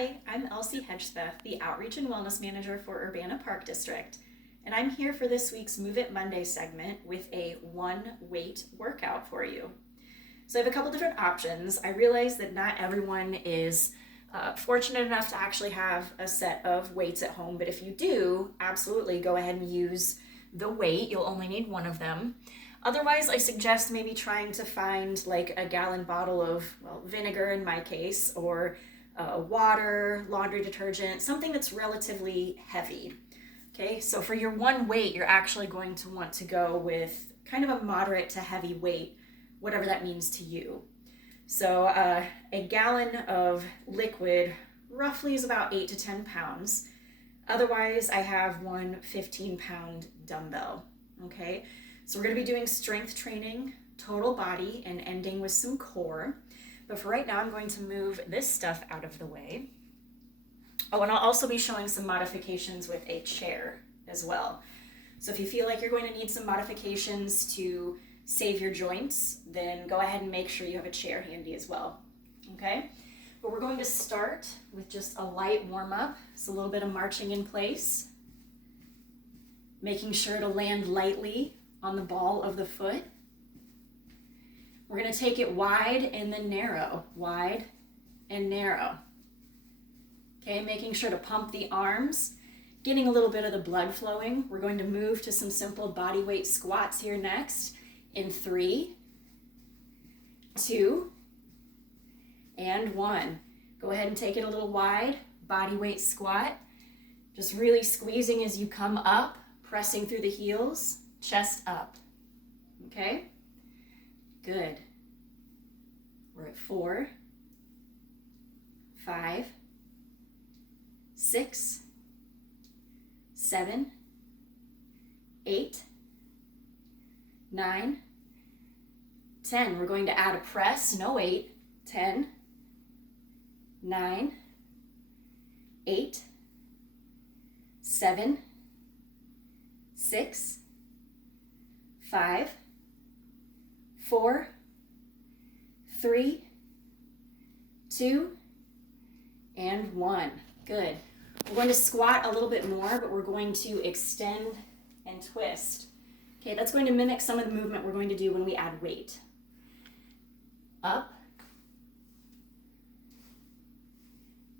Hi, I'm Elsie Hedgespeth, the Outreach and Wellness Manager for Urbana Park District, and I'm here for this week's Move It Monday segment with a one weight workout for you. So I have a couple different options. I realize that not everyone is fortunate enough to actually have a set of weights at home, but if you do, absolutely go ahead and use the weight. You'll only need one of them. Otherwise, I suggest maybe trying to find like a gallon bottle of, vinegar in my case, or water, laundry detergent, something that's relatively heavy. Okay, so for your one weight, you're actually going to want to go with kind of a moderate to heavy weight, whatever that means to you. So a gallon of liquid roughly is about 8 to 10 pounds. Otherwise, I have one 15-pound dumbbell. Okay, so we're going to be doing strength training, total body, and ending with some core. But for right now, I'm going to move this stuff out of the way. Oh, and I'll also be showing some modifications with a chair as well. So if you feel like you're going to need some modifications to save your joints, then go ahead and make sure you have a chair handy as well. Okay? But we're going to start with just a light warm-up. So a little bit of marching in place, making sure to land lightly on the ball of the foot. We're going to take it wide and then narrow, wide and narrow. Okay, making sure to pump the arms, getting a little bit of the blood flowing. We're going to move to some simple body weight squats here next in 3, 2, and 1. Go ahead and take it a little wide, body weight squat. Just really squeezing as you come up, pressing through the heels, chest up. Okay? Good. We're at 4, 5, 6, 7, 8, 9, 10. We're going to add a press, no 8, 10, 9, 8, 7, 6, 5, 4, 3, 2, and 1. Good. We're going to squat a little bit more, but we're going to extend and twist. Okay, that's going to mimic some of the movement we're going to do when we add weight. Up.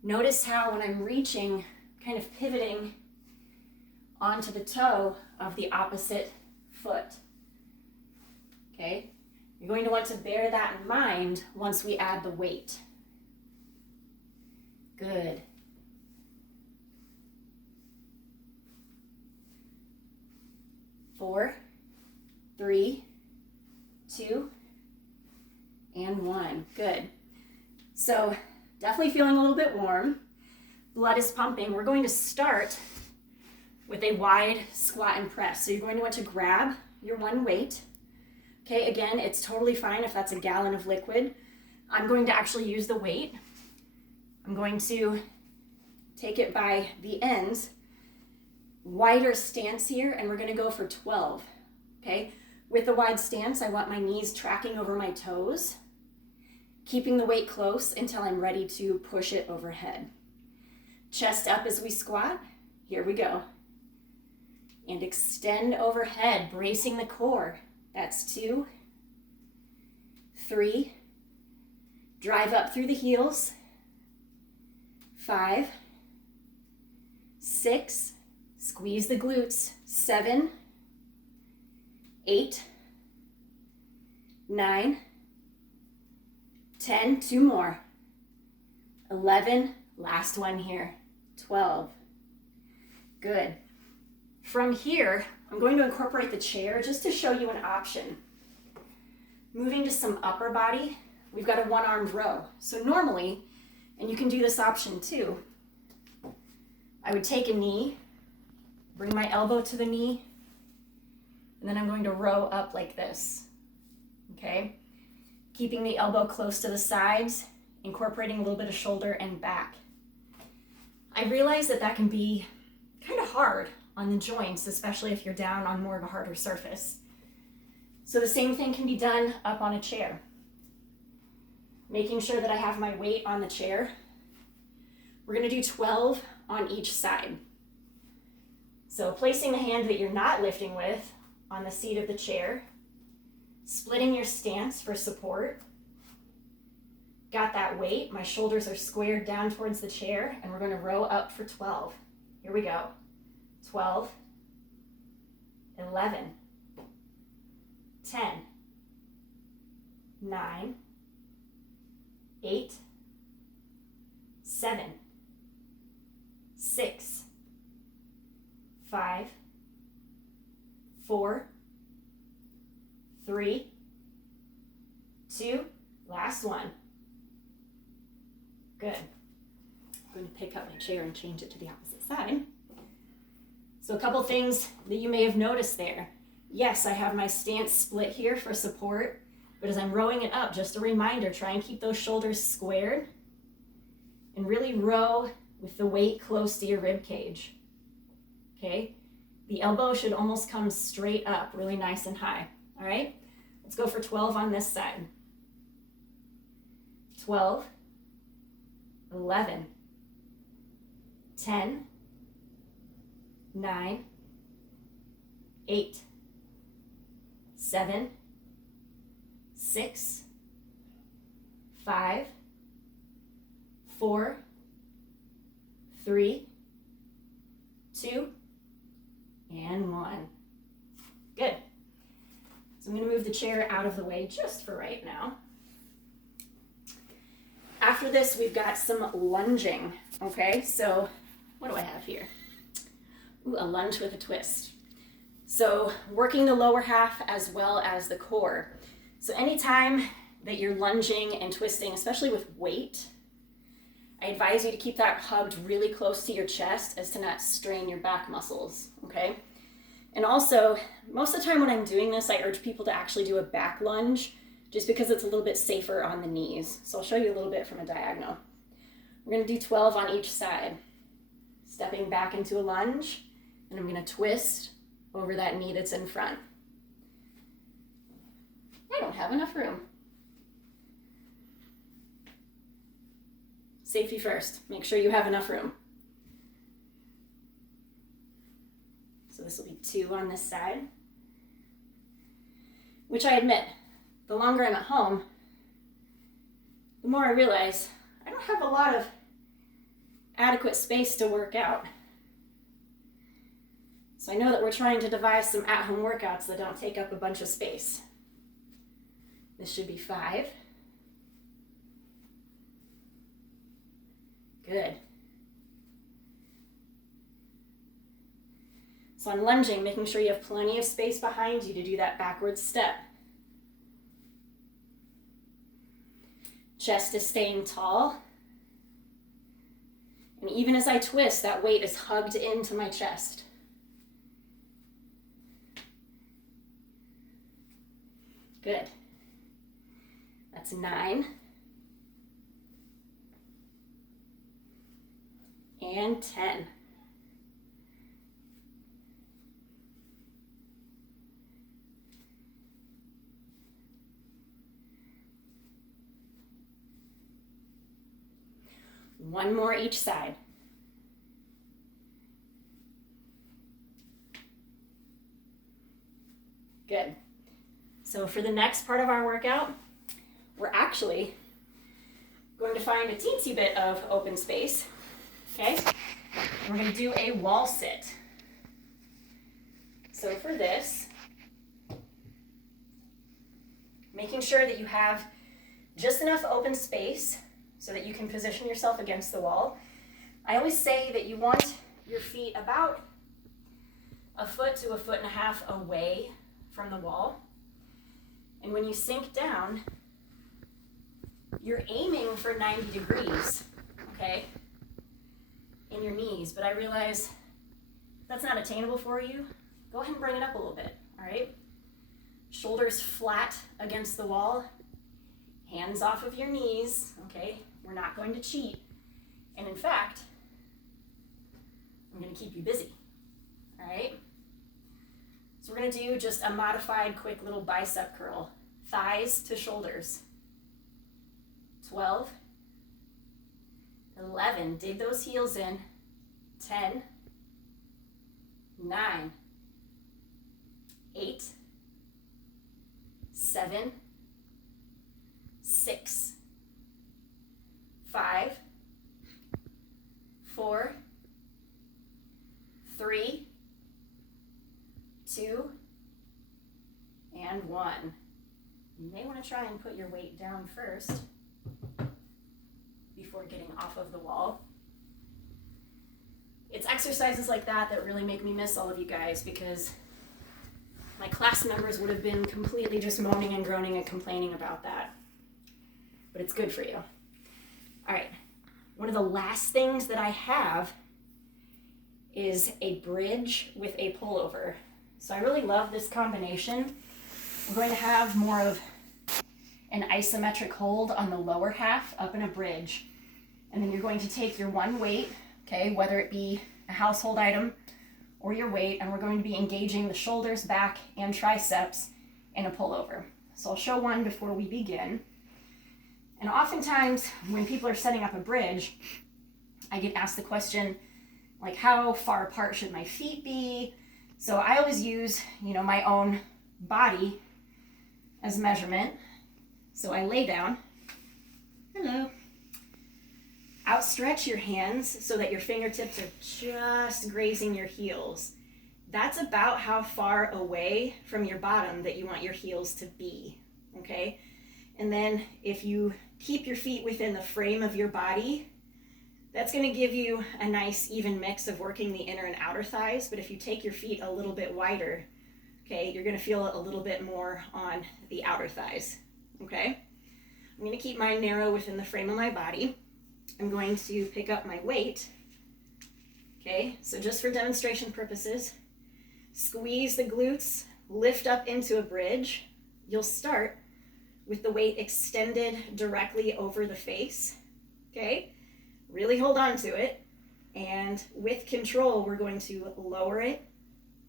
Notice how when I'm reaching, kind of pivoting onto the toe of the opposite foot. Okay, you're going to want to bear that in mind once we add the weight. Good. Four, 3, 2, and 1. Good. So definitely feeling a little bit warm. Blood is pumping. We're going to start with a wide squat and press. So you're going to want to grab your one weight. Okay, again, it's totally fine if that's a gallon of liquid. I'm going to actually use the weight. I'm going to take it by the ends, wider stance here, and we're going to go for 12. Okay, with the wide stance, I want my knees tracking over my toes, keeping the weight close until I'm ready to push it overhead. Chest up as we squat. Here we go. And extend overhead, bracing the core. That's 2, 3, drive up through the heels, 5, 6, squeeze the glutes, 7, 8, 9, 10, 2 more, 11, last one here, 12. Good. From here, I'm going to incorporate the chair just to show you an option. Moving to some upper body, we've got a one-armed row. So normally, and you can do this option too, I would take a knee, bring my elbow to the knee, and then I'm going to row up like this, okay? Keeping the elbow close to the sides, incorporating a little bit of shoulder and back. I realize that that can be kind of hard on the joints, especially if you're down on more of a harder surface. So the same thing can be done up on a chair. Making sure that I have my weight on the chair. We're gonna do 12 on each side. So placing the hand that you're not lifting with on the seat of the chair, splitting your stance for support. Got that weight, my shoulders are squared down towards the chair, and we're gonna row up for 12. Here we go. 12, 11, 10, 9, 8, 7, 6, 5, 4, 3, 2, last one. Good. I'm going to pick up my chair and change it to the opposite side. So a couple things that you may have noticed there. Yes, I have my stance split here for support, but as I'm rowing it up, just a reminder, try and keep those shoulders squared and really row with the weight close to your rib cage. Okay? The elbow should almost come straight up, really nice and high. All right? Let's go for 12 on this side. 12, 11, 10, 9, 8, 7, 6, 5, 4, 3, 2, and 1. Good. So I'm going to move the chair out of the way just for right now. After this, we've got some lunging, okay? So what do I have here? Ooh, a lunge with a twist. So working the lower half as well as the core. So anytime that you're lunging and twisting, especially with weight, I advise you to keep that hugged really close to your chest as to not strain your back muscles, okay? And also, most of the time when I'm doing this, I urge people to actually do a back lunge just because it's a little bit safer on the knees. So I'll show you a little bit from a diagonal. We're gonna do 12 on each side. Stepping back into a lunge, and I'm gonna twist over that knee that's in front. I don't have enough room. Safety first, make sure you have enough room. So this will be 2 on this side, which I admit, the longer I'm at home, the more I realize I don't have a lot of adequate space to work out. So I know that we're trying to devise some at-home workouts that don't take up a bunch of space. This should be 5. Good. So I'm lunging, making sure you have plenty of space behind you to do that backwards step. Chest is staying tall. And even as I twist, that weight is hugged into my chest. Good. That's 9. And 10. One more each side. Good. So for the next part of our workout, we're actually going to find a teensy bit of open space. Okay? And we're going to do a wall sit. So for this, making sure that you have just enough open space so that you can position yourself against the wall. I always say that you want your feet about 1 foot to 1.5 foot away from the wall. And when you sink down, you're aiming for 90 degrees, okay, in your knees. But I realize that's not attainable for you. Go ahead and bring it up a little bit, all right? Shoulders flat against the wall, hands off of your knees, okay? We're not going to cheat. And in fact, I'm going to keep you busy, all right? So we're going to do just a modified quick little bicep curl, thighs to shoulders. 12, 11. Dig those heels in. 10, 9, 8, 7, 6, 5, 4, 3, 2, and 1. You may want to try and put your weight down first before getting off of the wall. It's exercises like that that really make me miss all of you guys, because my class members would have been completely just moaning and groaning and complaining about that. But it's good for you. All right, one of the last things that I have is a bridge with a pullover. So I really love this combination. We're going to have more of an isometric hold on the lower half up in a bridge. And then you're going to take your one weight, okay, whether it be a household item or your weight, and we're going to be engaging the shoulders, back, and triceps in a pullover. So I'll show one before we begin. And oftentimes when people are setting up a bridge, I get asked the question, like, how far apart should my feet be? So I always use, my own body as measurement. So I lay down. Hello. Outstretch your hands so that your fingertips are just grazing your heels. That's about how far away from your bottom that you want your heels to be, okay? And then if you keep your feet within the frame of your body, that's going to give you a nice even mix of working the inner and outer thighs. But if you take your feet a little bit wider, okay, you're going to feel it a little bit more on the outer thighs, okay? I'm going to keep mine narrow within the frame of my body. I'm going to pick up my weight, okay? So just for demonstration purposes, squeeze the glutes, lift up into a bridge. You'll start with the weight extended directly over the face, okay? Really hold on to it, and with control, we're going to lower it,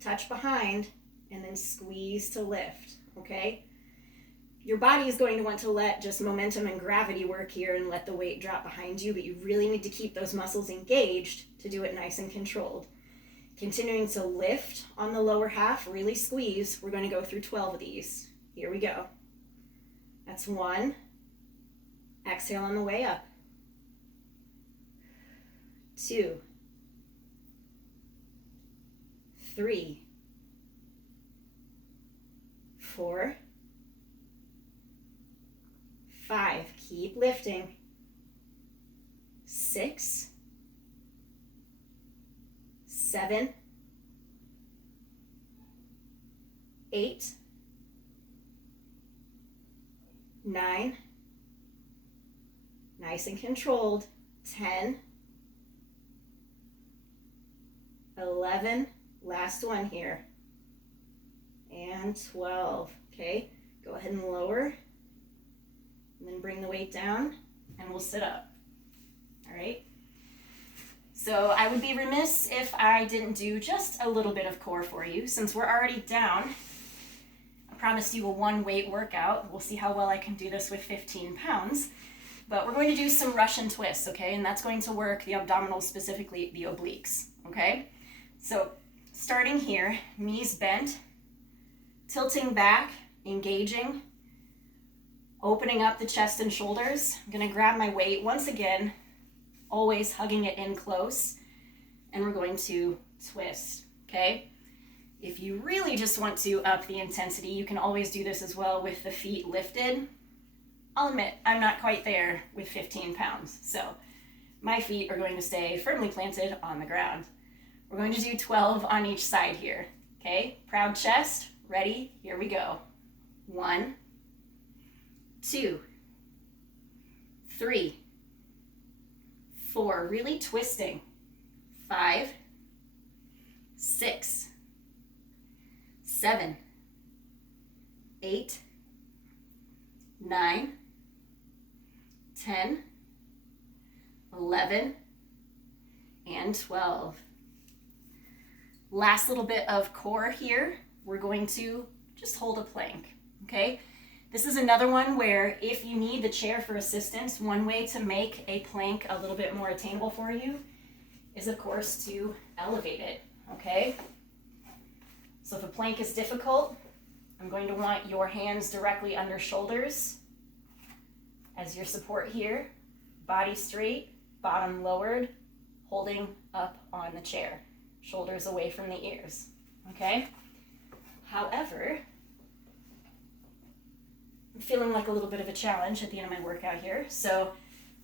touch behind, and then squeeze to lift, okay? Your body is going to want to let just momentum and gravity work here and let the weight drop behind you, but you really need to keep those muscles engaged to do it nice and controlled. Continuing to lift on the lower half, really squeeze. We're going to go through 12 of these. Here we go. That's 1. Exhale on the way up. 2, 3, 4, 5, keep lifting. 6, 7, 8, 9, nice and controlled. 10, 11, last one here, and 12, okay? Go ahead and lower, and then bring the weight down, and we'll sit up, all right? So I would be remiss if I didn't do just a little bit of core for you. Since we're already down, I promised you a one weight workout. We'll see how well I can do this with 15 pounds. But we're going to do some Russian twists, okay? And that's going to work the abdominals, specifically the obliques, okay? So starting here, knees bent, tilting back, engaging, opening up the chest and shoulders. I'm gonna grab my weight once again, always hugging it in close, and we're going to twist, okay? If you really just want to up the intensity, you can always do this as well with the feet lifted. I'll admit, I'm not quite there with 15 pounds, so my feet are going to stay firmly planted on the ground. We're going to do 12 on each side here, okay? Proud chest, ready, here we go. 1, 2, 3, 4, really twisting. 5, 6, 7, 8, 9, 10, 11, and 12. Last little bit of core here. We're going to just hold a plank, okay? This is another one where if you need the chair for assistance, one way to make a plank a little bit more attainable for you is, of course, to elevate it, okay? So if a plank is difficult, I'm going to want your hands directly under shoulders as your support here. Body straight, bottom lowered, holding up on the chair. Shoulders away from the ears, okay? However, I'm feeling like a little bit of a challenge at the end of my workout here. So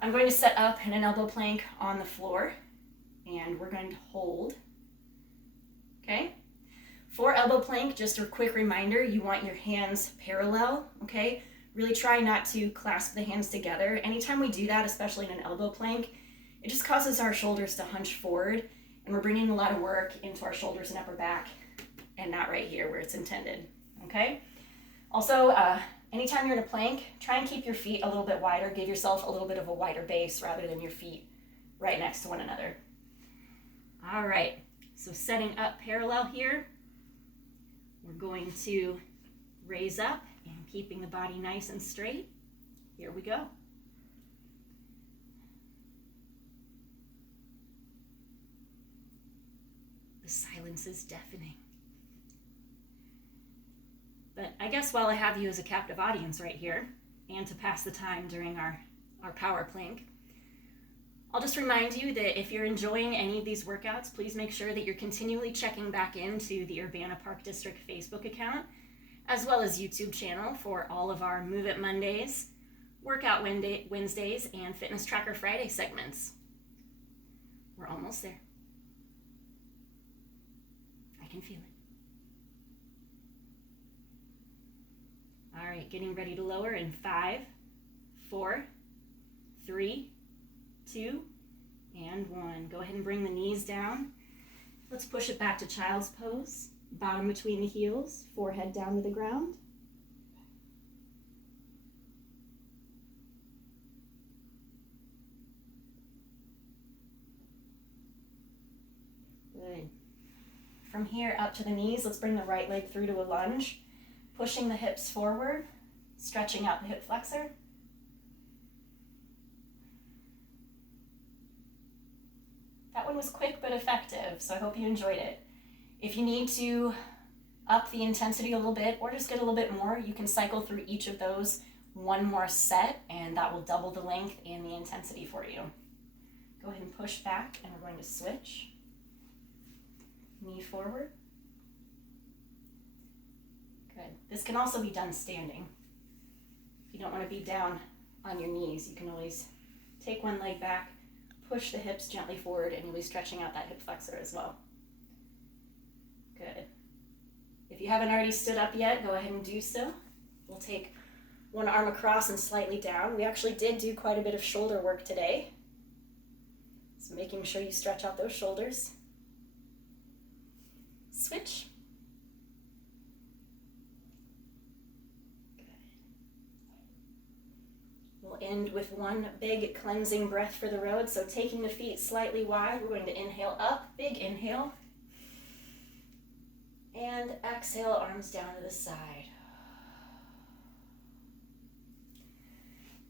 I'm going to set up in an elbow plank on the floor, and we're going to hold, okay? For elbow plank, just a quick reminder, you want your hands parallel, okay? Really try not to clasp the hands together. Anytime we do that, especially in an elbow plank, it just causes our shoulders to hunch forward, and we're bringing a lot of work into our shoulders and upper back, and not right here where it's intended, okay? Also, anytime you're in a plank, try and keep your feet a little bit wider. Give yourself a little bit of a wider base rather than your feet right next to one another. All right, so setting up parallel here, we're going to raise up and keeping the body nice and straight. Here we go. The silence is deafening. But I guess while I have you as a captive audience right here, and to pass the time during our power plank, I'll just remind you that if you're enjoying any of these workouts, please make sure that you're continually checking back into the Urbana Park District Facebook account, as well as YouTube channel for all of our Move It Mondays, Workout Wednesdays, and Fitness Tracker Friday segments. We're almost there. I can feel it. All right, getting ready to lower in 5, 4, 3, 2, and 1. Go ahead and bring the knees down. Let's push it back to child's pose. Bottom between the heels, forehead down to the ground. Good. From here up to the knees, let's bring the right leg through to a lunge. Pushing the hips forward, stretching out the hip flexor. That one was quick but effective, so I hope you enjoyed it. If you need to up the intensity a little bit or just get a little bit more, you can cycle through each of those one more set, and that will double the length and the intensity for you. Go ahead and push back, and we're going to switch. Knee forward. Good. This can also be done standing. If you don't want to be down on your knees, you can always take one leg back, push the hips gently forward, and you'll be stretching out that hip flexor as well. Good. If you haven't already stood up yet, go ahead and do so. We'll take one arm across and slightly down. We actually did do quite a bit of shoulder work today, so making sure you stretch out those shoulders. Switch. Good. We'll end with one big cleansing breath for the road. So taking the feet slightly wide, we're going to inhale up, big inhale. And exhale, arms down to the side.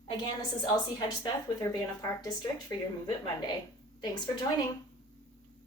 Again, this is Elsie Hedgespeth with Urbana Park District for your Move It Monday. Thanks for joining.